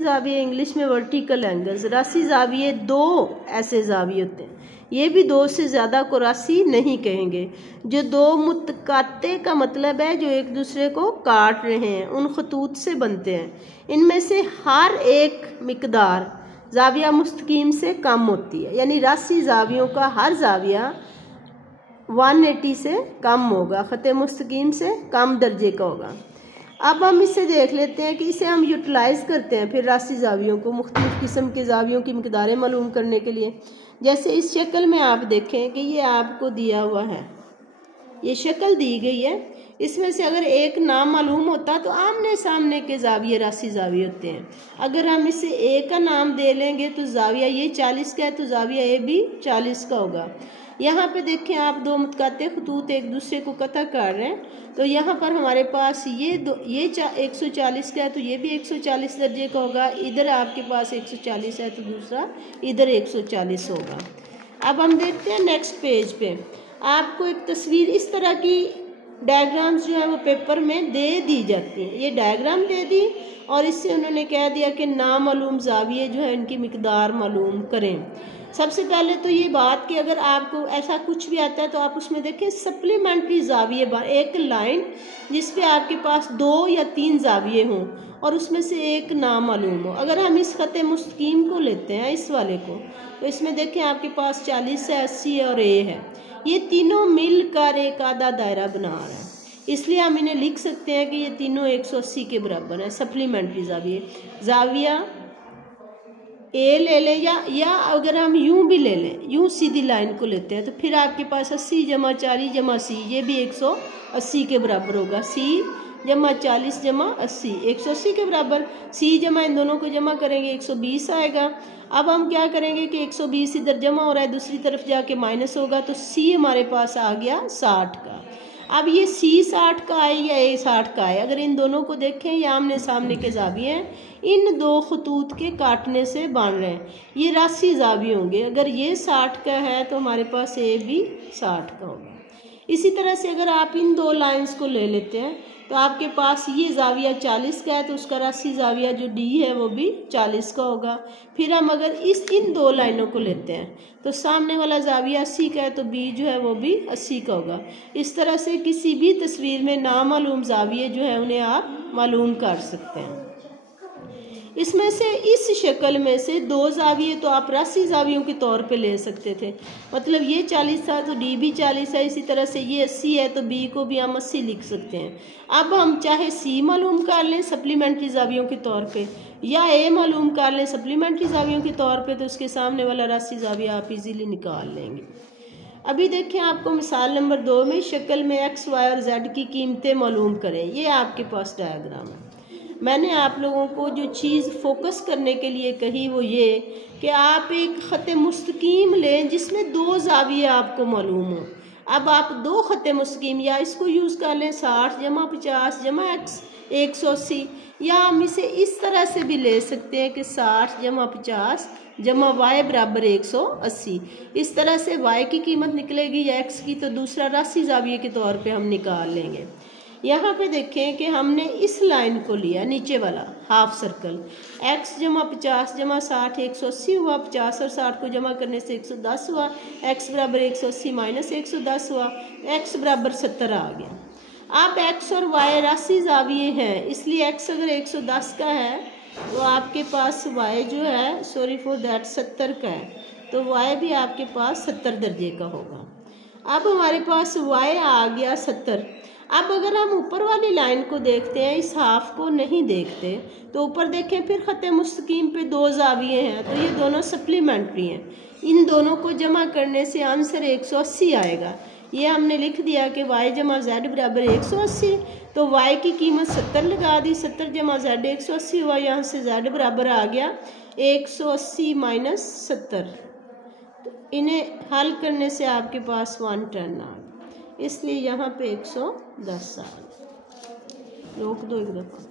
जाविये English में vertical angles, रासी जाविये दो ऐसे जाविये होते हैं, ये भी दो से ज़्यादा को रासी नहीं कहेंगे। जो दो मुतकाते का मतलब है जो एक दूसरे को काट रहे हैं, उन खतूत से बनते हैं। इनमें से हर एक मिकदार जाविया मुस्तकीम से कम होती है, यानी रासी जावियों का हर जाविया 180 से कम होगा, ख़त मुस्तकीम से कम दर्जे का होगा। अब हम इसे देख लेते हैं कि इसे हम यूटिलाइज़ करते हैं फिर रासी जावियों को मुख्तलिफ़ किस्म के जावियों की मिकदारें मालूम करने के लिए। जैसे इस शक्ल में आप देखें कि ये आपको दिया हुआ है, ये शक्ल दी गई है, इसमें से अगर एक नाम मालूम होता तो आमने सामने के जाविये रासी जाविये होते हैं। अगर हम इसे ए का नाम दे लेंगे तो जाविया ये 40 का है तो जाविया ए भी 40 का होगा। यहाँ पे देखें आप दो मुतकाते खतूत एक दूसरे को कता कर रहे हैं, तो यहाँ पर हमारे पास ये 140 का है तो ये भी 140 दर्जे का होगा। इधर आपके पास 140 है तो दूसरा इधर 140 होगा। अब हम देखते हैं नेक्स्ट पेज पे आपको एक तस्वीर इस तरह की डायग्राम्स जो है वो पेपर में दे दी जाती हैं। ये डायग्राम दे दी और इससे उन्होंने कह दिया कि नामालूम जाविये जो है इनकी मिकदार मालूम करें। सबसे पहले तो ये बात कि अगर आपको ऐसा कुछ भी आता है तो आप उसमें देखें सप्लीमेंट्री जाविये बार, एक लाइन जिस पे आपके पास 2 या 3 जाविये हों और उसमें से एक नाम मालूम हो। अगर हम इस ख़त मुस्तकीम को लेते हैं, इस वाले को, तो इसमें देखें आपके पास 40 है, 80 है और ए है, ये तीनों मिलकर एक आधा दायरा बना रहा है, इसलिए हम इन्हें लिख सकते हैं कि ये तीनों 180 के बराबर है। सप्लीमेंट्री जाविये, जाविया ए ले लें या अगर हम यूं भी ले लें, यूं सीधी लाइन को लेते हैं तो फिर आपके पास 80 जमा 40 जमा सी, ये भी 180 के बराबर होगा। सी जमा 40 जमा 80 180 के बराबर, सी जमा इन दोनों को जमा करेंगे 120 आएगा। अब हम क्या करेंगे कि 120 इधर जमा हो रहा है, दूसरी तरफ जाके माइनस होगा, तो सी हमारे पास आ गया 60 का। अब ये सी 60 का आए या ए 60 का आए, अगर इन दोनों को देखें ये आमने सामने के जाविये हैं, इन दो खतूत के काटने से बन रहे हैं, ये रासी जाविये होंगे। अगर ये 60 का है तो हमारे पास ए भी 60 का होगा। इसी तरह से अगर आप इन दो लाइंस को ले लेते हैं तो आपके पास ये जाविया 40 का है तो उसका रासी जाविया जो डी है वो भी 40 का होगा। फिर हम अगर इन दो लाइनों को लेते हैं तो सामने वाला जाविया 80 का है तो बी जो है वो भी 80 का होगा। इस तरह से किसी भी तस्वीर में नामालूम जाविये जो है उन्हें आप मालूम कर सकते हैं। इसमें से इस शक्ल में से 2 जाविये तो आप रासी जावियों के तौर पे ले सकते थे, मतलब ये 40 था तो डी भी 40 है, इसी तरह से ये 80 है तो बी को भी हम 80 लिख सकते हैं। अब हम चाहे सी मालूम कर लें सप्लीमेंट्री जावियों के तौर पे या ए मालूम कर लें सप्लीमेंट्री जावियों के तौर पे, तो उसके सामने वाला रासी जाविया आप इजीली निकाल लेंगे। अभी देखें आपको मिसाल नंबर 2 में शक्ल में एक्स वाई और जेड की कीमतें मालूम करें, ये आपके पास डायग्राम है। मैंने आप लोगों को जो चीज़ फोकस करने के लिए कही वो ये कि आप एक ख़त मुस्तकीम लें जिसमें 2 जाविये आपको मालूम हो। अब आप 2 ख़त मुस्तकीम या इसको यूज़ कर लें 60 जमा 50 जमा एक्स 180, या हम इसे इस तरह से भी ले सकते हैं कि 60 जमा 50 जमा वाई बराबर 180। इस तरह से वाई की कीमत निकलेगी या एक्स की, तो दूसरा रासी जाविये के तौर पे हम निकाल लेंगे। यहाँ पे देखें कि हमने इस लाइन को लिया नीचे वाला हाफ सर्कल, x जमा 50 जमा 60 180 हुआ, 50 और 60 को जमा करने से 110 हुआ, x बराबर 180 माइनस 110 हुआ, x बराबर 70 आ गया। अब x और y रासी जाविये हैं, इसलिए x अगर 110 का है तो आपके पास y जो है सॉरी फॉर दैट 70 का है, तो y भी आपके पास 70 दर्जे का होगा। अब हमारे पास y आ गया 70। अब अगर हम ऊपर वाली लाइन को देखते हैं, इस हाफ को नहीं देखते, तो ऊपर देखें फिर ख़त मुस्तकीम पे 2 जाविये हैं तो ये दोनों सप्लीमेंट्री हैं, इन दोनों को जमा करने से आंसर 180 आएगा। ये हमने लिख दिया कि y जमा जेड बराबर 180, तो y की कीमत 70 लगा दी, 70 जमा जेड 180 हुआ, यहाँ से z बराबर आ गया 180 माइनस 70। तो इन्हें हल करने से आपके पास 110 आ गया, इसलिए यहाँ पे 110 साल रोक दो एक दफ़ा।